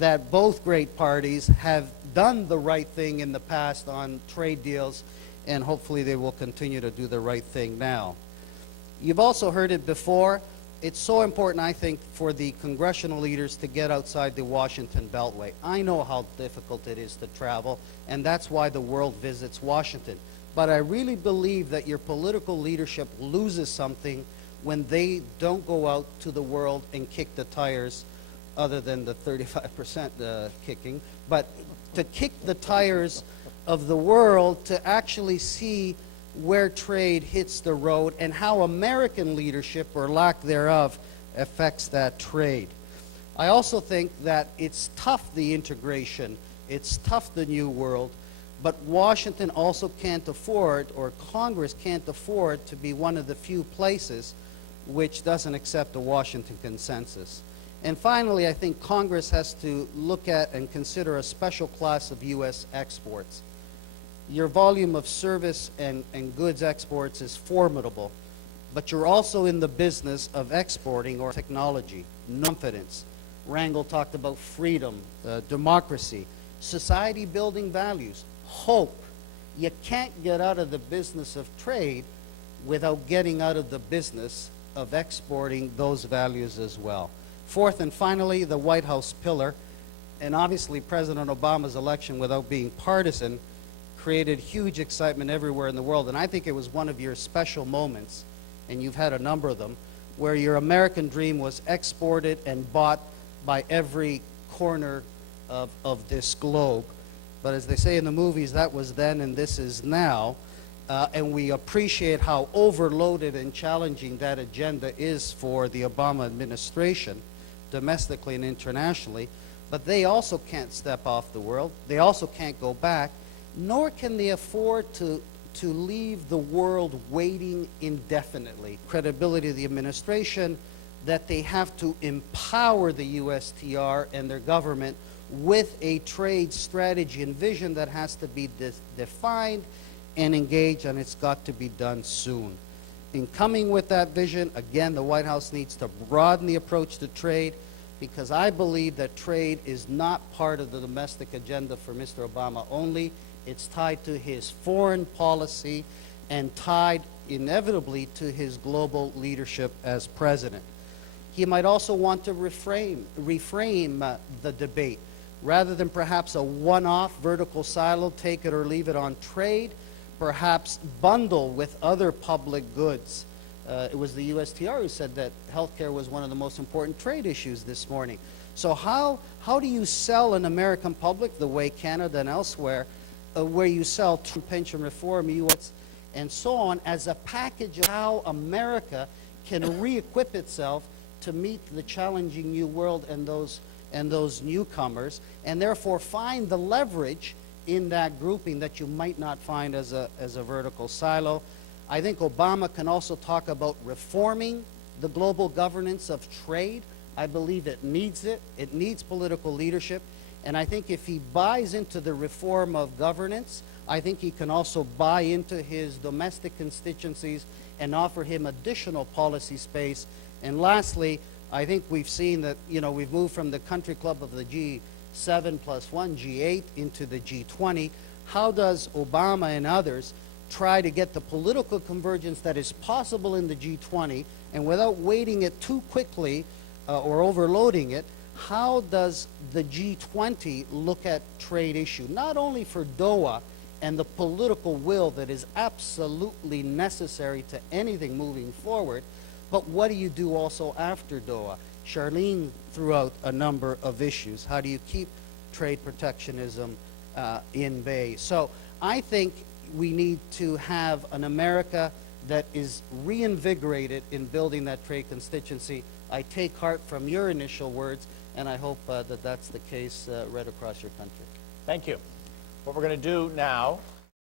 that both great parties have done the right thing in the past on trade deals, and hopefully they will continue to do the right thing now. You've also heard it before. It's so important, I think, for the congressional leaders to get outside the Washington Beltway. I know how difficult it is to travel, and that's why the world visits Washington. But I really believe that your political leadership loses something when they don't go out to the world and kick the tires, other than the 35% kicking, but to kick the tires of the world, to actually see where trade hits the road and how American leadership, or lack thereof, affects that trade. I also think that it's tough, the integration, it's tough, the new world, but Washington also can't afford, or Congress can't afford, to be one of the few places which doesn't accept the Washington consensus. And finally, I think Congress has to look at and consider a special class of U.S. exports. Your volume of service and goods exports is formidable, but you're also in the business of exporting or technology, confidence. Rangel talked about freedom, democracy, society building values, hope. You can't get out of the business of trade without getting out of the business of exporting those values as well. Fourth and finally, the White House pillar, and obviously President Obama's election, without being partisan, created huge excitement everywhere in the world, and I think it was one of your special moments, and you've had a number of them, where your American dream was exported and bought by every corner of this globe. But as they say in the movies, that was then and this is now. And we appreciate how overloaded and challenging that agenda is for the Obama administration, domestically and internationally. But they also can't step off the world. They also can't go back, nor can they afford to leave the world waiting indefinitely. Credibility of the administration, that they have to empower the USTR and their government with a trade strategy and vision that has to be defined and engaged, and it's got to be done soon. In coming with that vision, again, the White House needs to broaden the approach to trade, because I believe that trade is not part of the domestic agenda for Mr. Obama only. It's tied to his foreign policy and tied inevitably to his global leadership as president. He might also want to reframe the debate. Rather than perhaps a one-off vertical silo, take it or leave it on trade, perhaps bundle with other public goods. It was the USTR who said that healthcare was one of the most important trade issues this morning. So how do you sell an American public the way Canada and elsewhere, where you sell pension reform, US, and so on, as a package of how America can re-equip itself to meet the challenging new world and those newcomers, and therefore find the leverage in that grouping that you might not find as a vertical silo. I think Obama can also talk about reforming the global governance of trade. I believe it needs it. It needs political leadership. And I think if he buys into the reform of governance, I think he can also buy into his domestic constituencies and offer him additional policy space. And lastly, I think we've seen that, we've moved from the country club of the G7+1, G8, into the G20. How does Obama and others try to get the political convergence that is possible in the G20, and without weighting it too quickly or overloading it, how does the G20 look at trade issue, not only for Doha and the political will that is absolutely necessary to anything moving forward, but what do you do also after Doha? Charlene threw out a number of issues. How do you keep trade protectionism in bay? So I think we need to have an America that is reinvigorated in building that trade constituency. I take heart from your initial words, and I hope that that's the case right across your country. Thank you. What we're going to do now